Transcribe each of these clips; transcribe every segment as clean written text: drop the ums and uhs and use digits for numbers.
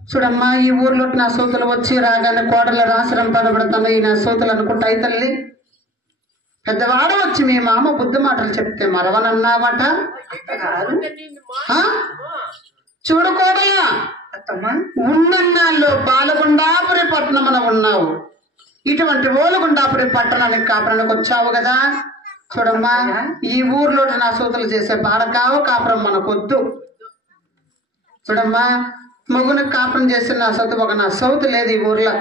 చూడమ్మా, ఈ ఊర్లో నా సోతులు వచ్చి రాగానే కోడల రాసరం పడబడతాను ఈ నా సోతులు అనుకుంటాయి తల్లి. పెద్దవాడు వచ్చి మీ మామ బుద్ధి మాటలు చెప్తే మరవనన్నావట. చూడు కోడల, ఉన్నన్నాళ్ళు బాలగుండాపురి పట్టణమున ఉన్నావు, ఇటువంటి ఓలుగుండాపురి పట్టణానికి కాపురానికి వచ్చావు కదా. చూడమ్మా, ఈ ఊర్లో నా సోతులు చేసే బాలకావు కాపురం మనకొద్దు. చూడమ్మా, మగుని కాపురం చేసిన నా సొత్తు ఒక నా సౌతు లేదు ఈ ఊర్లో.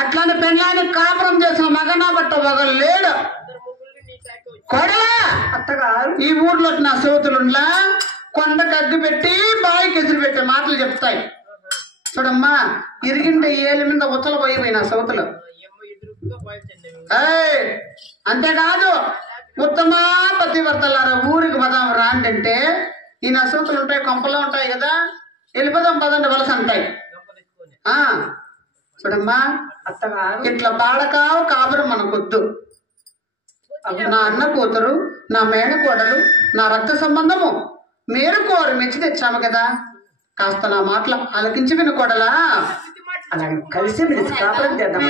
అట్లాంటి పెళ్ళాన్ని కాపురం చేసిన మగనా బట్ట మగ లేడు. కొడలా ఈ ఊర్లో నా సౌతులుండ్లా కొండకు అగ్గి పెట్టి బావికి ఎదురు పెట్టే మాటలు చెప్తాయి. చూడమ్మా, ఇరిగిండే ఏళ్ళ మీద ఉచ్చలు పోయిపోయి నా సౌతులు. అంతేకాదు ఉత్తమా పతివర్తలారా ఊరికి పదాం రాండి అంటే ఈ నసూతులు ఉంటాయి, కొంపలో ఉంటాయి కదా, వెళ్ళిపోదాం పదండి వలస అంటాయి. చూడమ్మా, ఇట్లా బాడకావు కాపురం మనకొద్దు. నా అన్న కూతురు, నా మేనకోడలు, నా రక్త సంబంధము, మీరు కోరి మెచ్చి తెచ్చాము కదా, కాస్త నా మాటలు ఆలకించి వినుకోడలా. అలా కలిసి మెలిసి కాపురం చేద్దాం.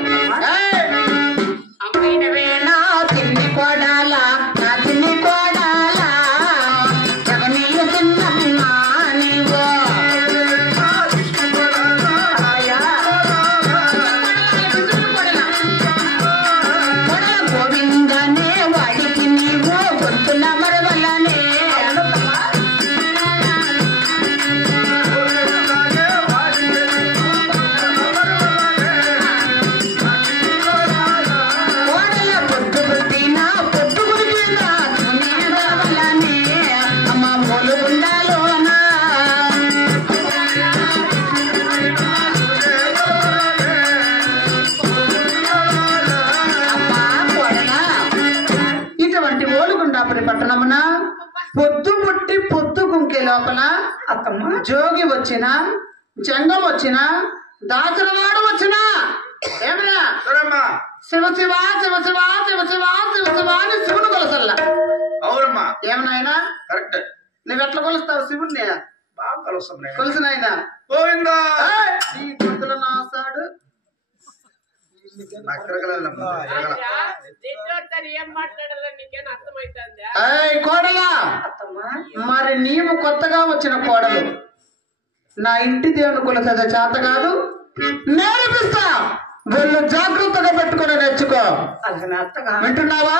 తిన్ని కోడాలా, నా తిన్ని కోడాలా, పట్టణమున పొద్దు పుట్టి పొద్దు గుంకే లోపల అత్తమ్మ జోగి వచ్చినా, జంగం వచ్చినా, దాచరవాడు వచ్చినా ఏమన్నా శివ శివ శివ శివ శివ శివ శివ శివ అని శివుని కొలసల్లా. అవునమ్మా, ఏమన్నాయనా కరెక్ట్. నువ్వెట్లా కొలుస్తావు శివుణ్ణి? బాగా కలుస్తాం కొలుసునాయన గోవిందా. ఈ గుర్తుల నాసాడు కోడలా. మరి నీవు కొత్తగా వచ్చిన కోడలు నా ఇంటి దేవుని కొలసే చేత కాదు, నేర్పిస్తా. వీళ్ళు జాగ్రత్తగా పెట్టుకుని నేర్చుకో. వింటున్నావా?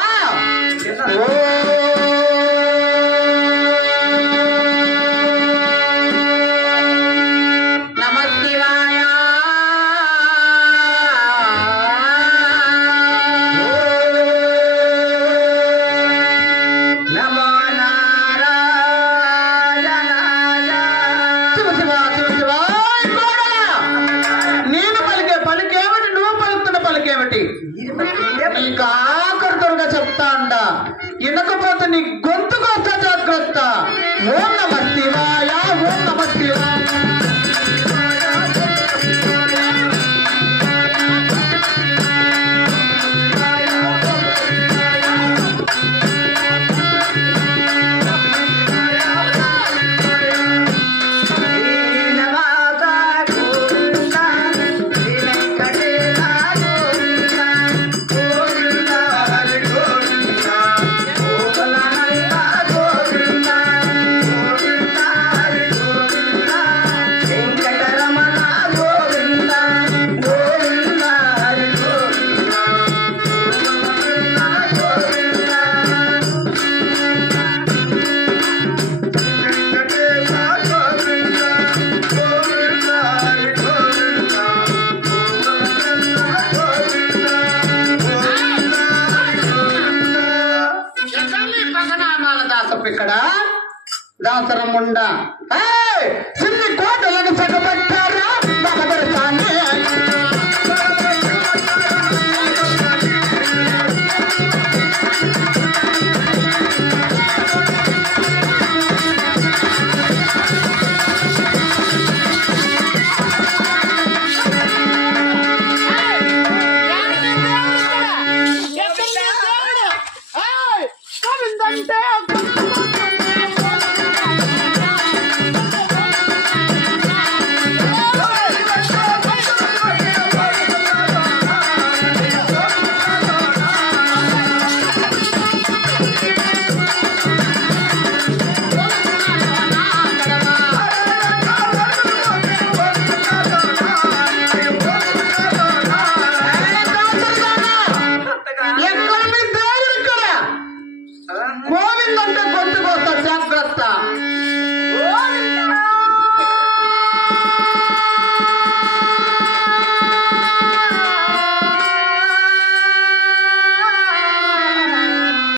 ఇనకపోతే నీ గొంతుకు వస్తా జాగ్రత్త. ఓం నమ శివాయ, ఓం నమ శివాయ. శ్రీనివాస గోవింద శ్రీ వెంకటేశ్వర అవసరం ఉండా